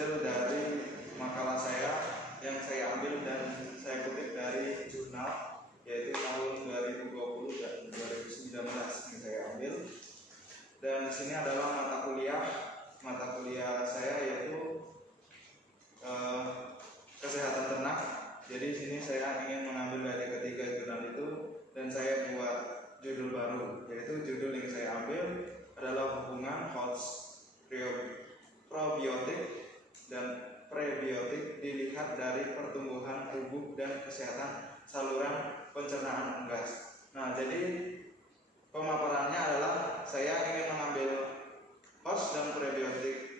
hasil dari makalah saya yang saya ambil dan saya kutip dari jurnal, yaitu tahun 2020 dan 2019 yang saya ambil. Dan di sini adalah mata kuliah saya yaitu kesehatan ternak. Jadi di sini saya ingin mengambil dari ketiga jurnal itu dan saya buat judul baru, yaitu judul yang saya ambil adalah hubungan host probiotik dan prebiotik dilihat dari pertumbuhan tubuh dan kesehatan saluran pencernaan unggas. Nah, jadi pemaparannya adalah saya ingin mengambil host dan probiotik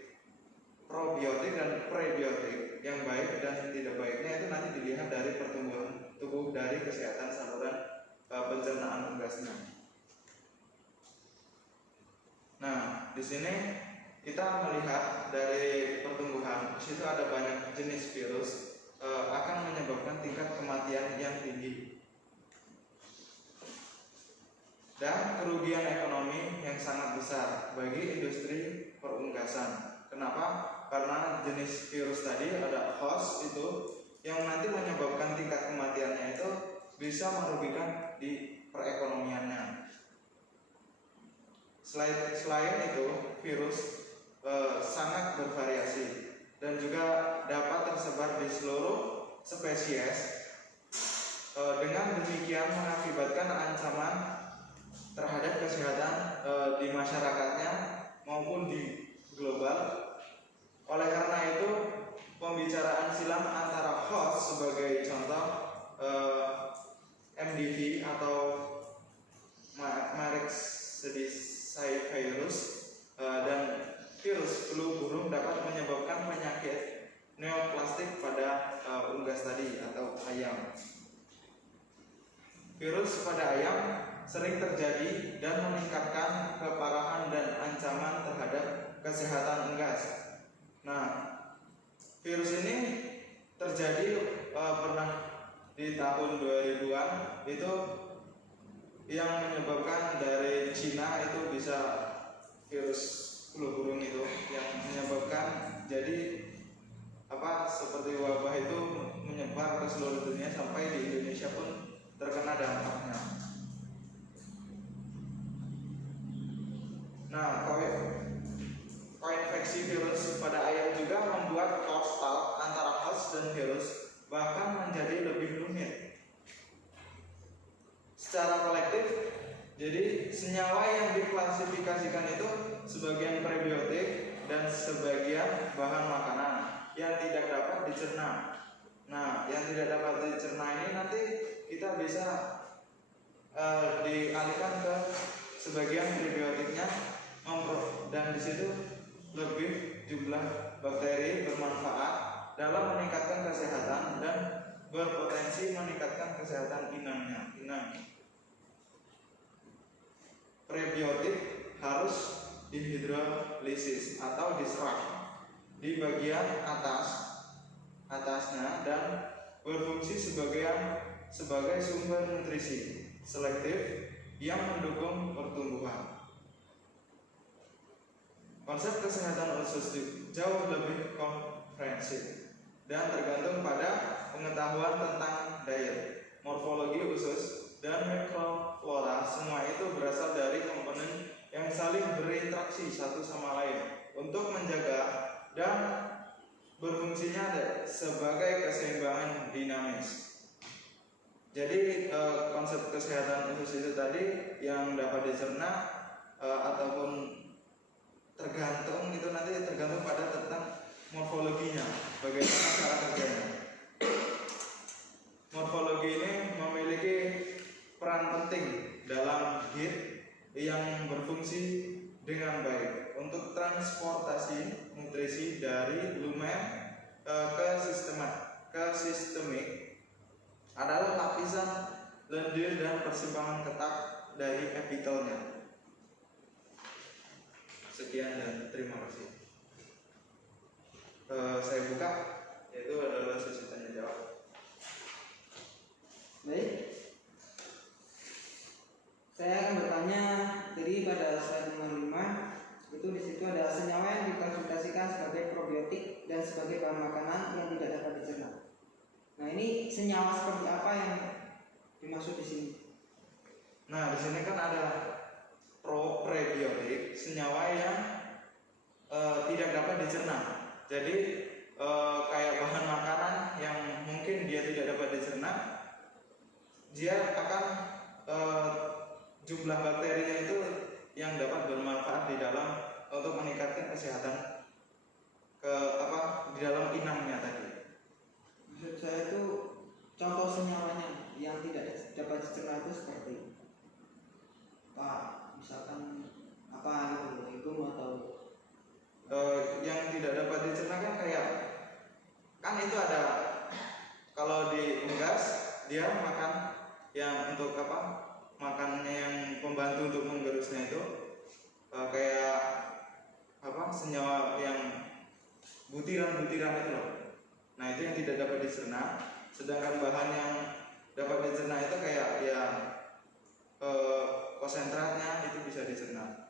dan prebiotik yang baik dan tidak baiknya itu nanti dilihat dari pertumbuhan tubuh dari kesehatan saluran pencernaan unggasnya. Nah, di sini kita melihat dari pertumbuhan, di situ ada banyak jenis virus akan menyebabkan tingkat kematian yang tinggi dan kerugian ekonomi yang sangat besar bagi industri perunggasan. Kenapa? Karena jenis virus tadi ada host itu yang nanti menyebabkan tingkat kematiannya itu bisa merugikan di perekonomiannya. Selain itu, virus sangat bervariasi dan juga dapat tersebar di seluruh spesies. Dengan demikian mengakibatkan ancaman terhadap kesehatan di masyarakatnya maupun di global. Oleh karena itu, pembicaraan silang antara host sebagai contoh MDV atau Marexidiosis virus dan virus flu burung dapat menyebabkan penyakit neoplastik pada unggas tadi atau ayam. Virus pada ayam sering terjadi dan meningkatkan keparahan dan ancaman terhadap kesehatan unggas. Nah, virus ini terjadi pernah di tahun 2000-an itu yang menyebabkan dari Cina itu bisa virus flu burung itu yang menyebabkan jadi seperti wabah itu menyebar ke seluruh dunia sampai di Indonesia pun terkena dampaknya. Nah, koinfeksi virus pada ayam juga membuat total antara host dan virus bahkan menjadi lebih rumit. Secara kolektif, jadi senyawa yang diklasifikasikan itu sebagian prebiotik dan sebagian bahan makanan yang tidak dapat dicerna. Nah, yang tidak dapat dicerna ini nanti kita bisa dialihkan ke sebagian prebiotiknya dan di situ lebih jumlah bakteri bermanfaat dalam meningkatkan kesehatan dan berpotensi meningkatkan kesehatan inangnya. Prebiotik harus dihidrolisis atau diserap di bagian atasnya dan berfungsi sebagai sumber nutrisi selektif yang mendukung pertumbuhan. Konsep kesehatan usus jauh lebih komprehensif dan tergantung pada pengetahuan tentang diet, morfologi usus, dan mikroflora. Semua itu berasal dari komponen yang saling berinteraksi satu sama lain untuk menjaga dan berfungsinya sebagai keseimbangan dinamis. Jadi konsep kesehatan usus itu tadi yang dapat dicerna ataupun tergantung pada tentang morfologinya, bagaimana cara kerjanya. Morfologi ini memiliki peran penting dalam HIT yang berfungsi dengan baik untuk transportasi nutrisi dari lumen ke sistemik adalah lapisan lendir dan persimpangan ketat dari epitelnya. Sekian dan terima kasih. Saya buka, yaitu adalah sesi tanya jawab. Baik, saya akan bertanya. Jadi pada slide nomor 5 itu di situ ada senyawa yang diklasifikasikan sebagai probiotik dan sebagai sebagai bahan makanan yang tidak dapat dicerna. Nah, ini senyawa seperti apa yang dimaksud di sini? Nah, di sini kan ada prebiotik, senyawa yang tidak dapat dicerna. Jadi kayak bahan makanan yang mungkin dia tidak dapat dicerna, dia akan jumlah bakterinya itu yang dapat bermanfaat di dalam untuk meningkatkan kesehatan di dalam inangnya tadi. Maksud saya itu contoh senyawanya yang tidak dapat dicerna itu seperti apa? Misalkan apa itu atau yang tidak dapat dicerna kan kayak itu ada, kalau di unggas dia makan yang untuk makannya yang pembantu untuk menggerusnya itu kayak senyawa yang butiran-butiran itu loh. Nah, itu yang tidak dapat dicerna. Sedangkan bahan yang dapat dicerna itu kayak konsentratnya itu bisa dicerna.